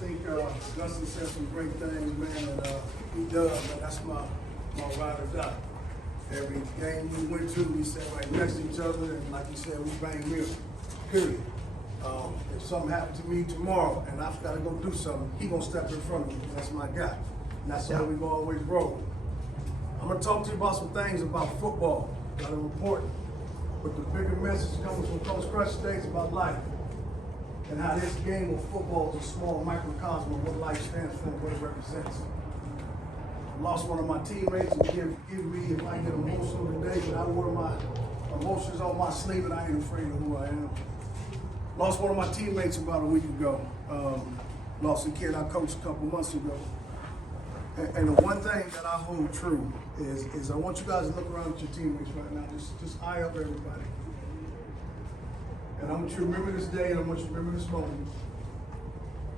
think Dustin said some great things, man, and he does, man. That's my ride or die. Every game we went to, we sat right next to each other, and like you said, we bang Muir, period. If something happened to me tomorrow and I've got to go do something, he gonna step in front of me. That's my guy. And that's how we've always rolled. I'm gonna talk to you about some things about football that are important. But the bigger message comes from Coach Crutchfield days about life and how this game of football is a small microcosm of what life stands for and what it represents. I lost one of my teammates, and give me, if I get emotional today, but I wear my emotions on my sleeve and I ain't afraid of who I am. Lost one of my teammates about a week ago. Lost a kid I coached a couple months ago. And the one thing that I hold true is I want you guys to look around at your teammates right now. Just eye up everybody. And I want you to remember this day, and I want you to remember this moment.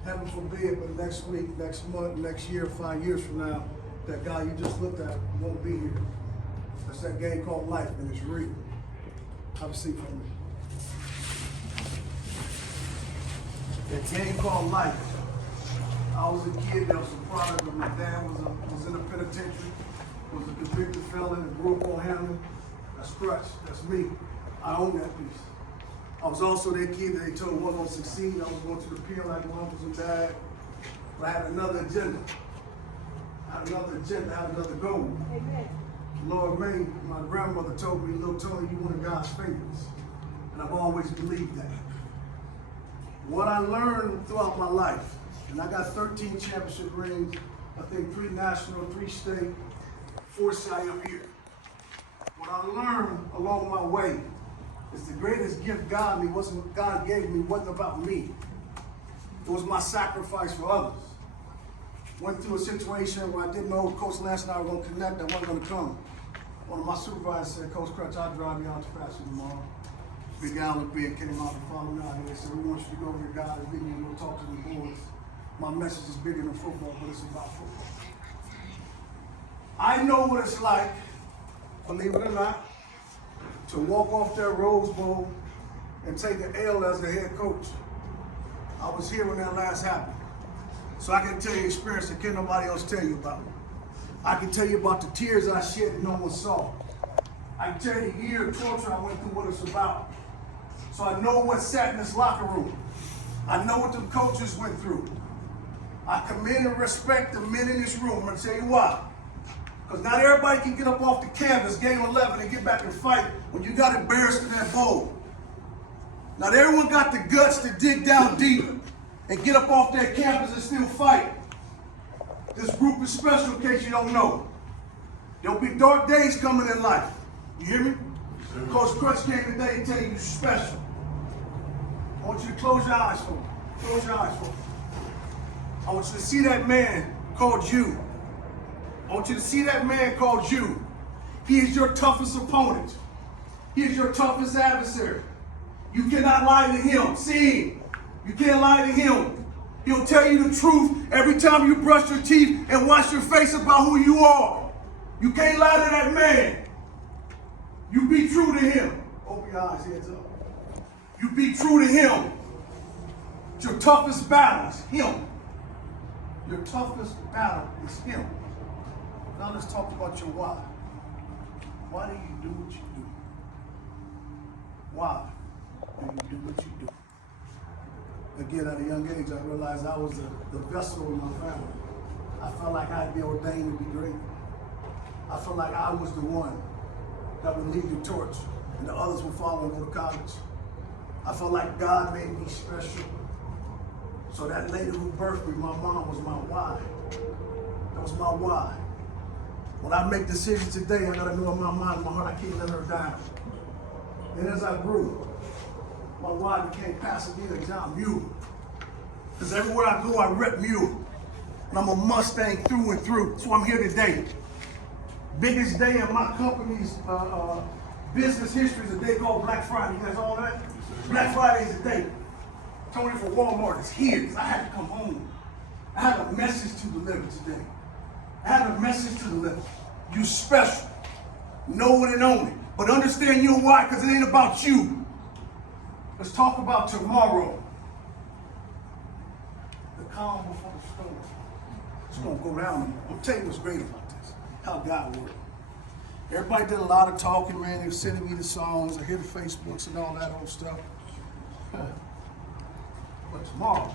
Heaven forbid, but next week, next month, next year, 5 years from now, that guy you just looked at won't be here. That's that game called life, and it's real. Have a seat for me. That game called life. I was a kid that was a product of my dad was in the penitentiary, was a convicted felon and grew up on Hamlin. That's Crutch, that's me. I own that piece. I was also that kid that they told wasn't going to succeed. I was going to the pill like my uncles and dad. But I had another agenda. I had another goal. Amen. Lord May, my grandmother told me, little Tony, you one of God's favorites. And I've always believed that. What I learned throughout my life, and I got 13 championship rings, I think 3 national, 3 state, 4 shy up here. What I learned along my way is the greatest gift God gave me wasn't about me. It was my sacrifice for others. Went through a situation where I didn't know Coach Lance and I were going to connect, I wasn't going to come. One of my supervisors said, Coach Crutch, I'll drive you out to practice tomorrow. Big Al Big came out and followed me out here and said, we want you to go over to God and lead me and go talk to the boys. My message is bigger than football, but it's about football. I know what it's like, believe it or not, to walk off that Rose Bowl and take an L as the head coach. I was here when that last happened. So I can tell you experience that can't nobody else tell you about. I can tell you about the tears I shed and no one saw. I can tell you the year of torture I went through, what it's about. So I know what sat in this locker room. I know what the coaches went through. I commend and respect the men in this room. I'm going to tell you why. Because not everybody can get up off the canvas, game 11, and get back and fight when you got embarrassed in that bowl. Not everyone got the guts to dig down deep and get up off that campus and still fight. This group is special in case you don't know. There'll be dark days coming in life. You hear me? Coach Crutch came today to tell you you're special. I want you to close your eyes for me. Close your eyes for me. I want you to see that man called you. I want you to see that man called you. He is your toughest opponent. He is your toughest adversary. You cannot lie to him. See him. You can't lie to him. He'll tell you the truth every time you brush your teeth and wash your face about who you are. You can't lie to that man. You be true to him. Open your eyes, heads up. You be true to him. Your toughest battle is him. Your toughest battle is him. Now let's talk about your why. Why do you do what you do? Why do you do what you do? Again, at a young age, I realized I was the vessel of my family. I felt like I'd be ordained to be great. I felt like I was the one that would lead the torch, and the others would follow and go to college. I felt like God made me special. So that lady who birthed me, my mom, was my why. That was my why. When I make decisions today, I gotta know in my mind, in my heart, I can't let her down. And as I grew, my why became Pasadena, John Muir. Because everywhere I go, I rep Muir. And I'm a Mustang through and through. So I'm here today. Biggest day in my company's business history is a day called Black Friday. You guys all that? Black Friday is a day. Tony for Walmart is here because I had to come home. I have a message to deliver today. I have a message to deliver. You special. Know it and own it. But understand your why, because it ain't about you. Let's talk about tomorrow. The calm before the storm. It's going to go down. I'm telling you what's great about this, how God works. Everybody did a lot of talking, man. They were sending me the songs. I hear the Facebooks and all that old stuff. But tomorrow,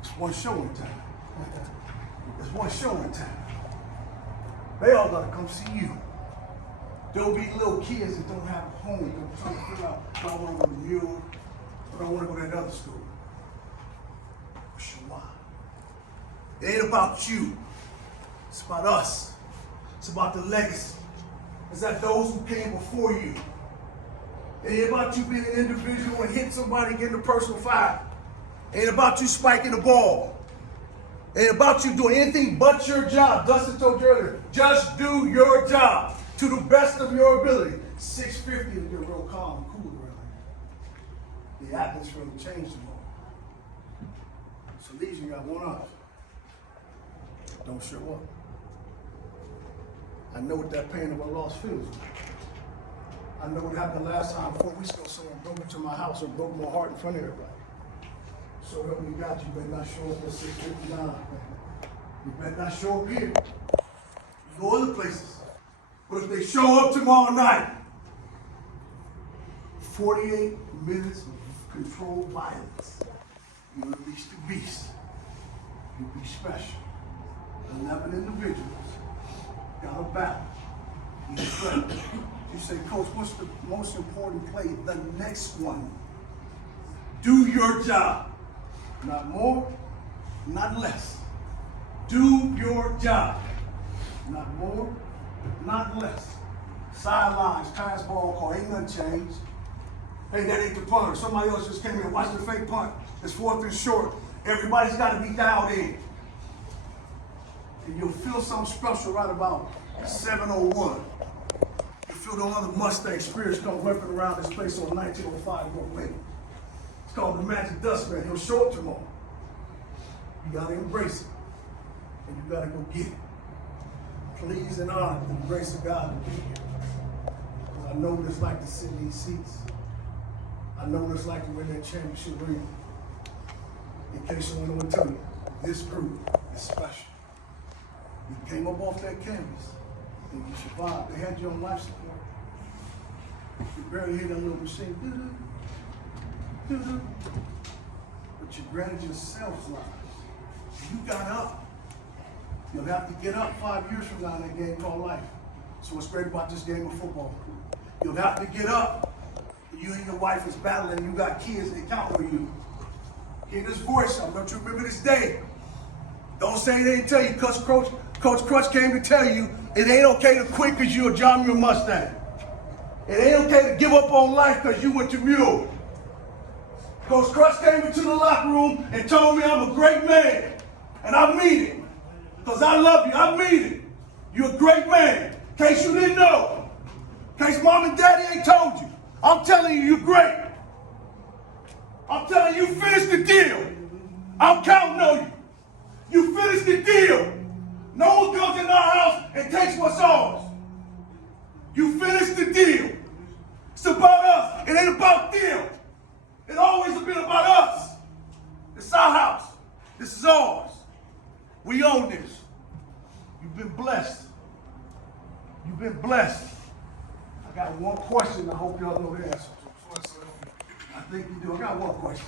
it's one show in town. It's one show in town. They all got to come see you. There'll be little kids that don't have a home. They're trying to figure out, do I want to go to Muir, or do I want to go to that other school? Why? It ain't about you. It's about us. It's about the legacy. It's that those who came before you. It ain't about you being an individual and hitting somebody, getting a personal foul. It ain't about you spiking the ball. It ain't about you doing anything but your job. Dustin told you earlier, just do your job to the best of your ability. 650 will get real calm and cool around here. The atmosphere will change tomorrow. So Legion got one off. Don't show up. I know what that pain of a loss feels like. I know what happened last time, 4 weeks ago, someone broke into my house or broke my heart in front of everybody. So help me God, you better not show up at 6:59. You better not show up here. You go other places. But if they show up tomorrow night, 48 minutes of controlled violence, you release the beast. You'll be special. 11 individuals got a battle. Incredible. You say, Coach, what's the most important play? The next one. Do your job. Not more, not less. Do your job. Not more, not less. Sidelines, pass ball call, ain't nothing changed. Hey, that ain't the punter. Somebody else just came in and watched the fake punt. It's 4th and short. Everybody's got to be dialed in. And you'll feel something special right about 7:01. You feel the other Mustang spirits come whipping around this place on 1905 North Main. It's called the Magic Dustman. He'll show up tomorrow. You got to embrace it. And you got to go get it. Please and honor the grace of God to be here. Because I know what it's like to sit in these seats. I know what it's like to win that championship ring. In case someone don't tell you, this group is special. You came up off that canvas and you survived. They had you on life support. You barely hear that little machine. Doo-doo. But you granted yourself life. You got up. You'll have to get up 5 years from now in that game called life. So what's great about this game of football? You'll have to get up. You and your wife is battling. You got kids that count on you. Hear this voice. I'm going to remember this day. Don't say they didn't tell you, because Coach Crutch came to tell you it ain't okay to quit because you're a John Muir Mustang. It ain't okay to give up on life because you went to Muir. Coach Crutch came into the locker room and told me I'm a great man. And I mean it. Because I love you. I mean it. You're a great man. In case you didn't know. In case mom and daddy ain't told you. I'm telling you, you're great. I'm telling you, you finished the deal. I'm counting on you. You finished the deal. No one comes in our house and takes what's ours. You finished the deal. It's about us. It ain't about them. It always has been about us. It's our house. This is ours. We own this. You've been blessed. You've been blessed. I got one question. I hope y'all know the answer. I think you do. I got one question.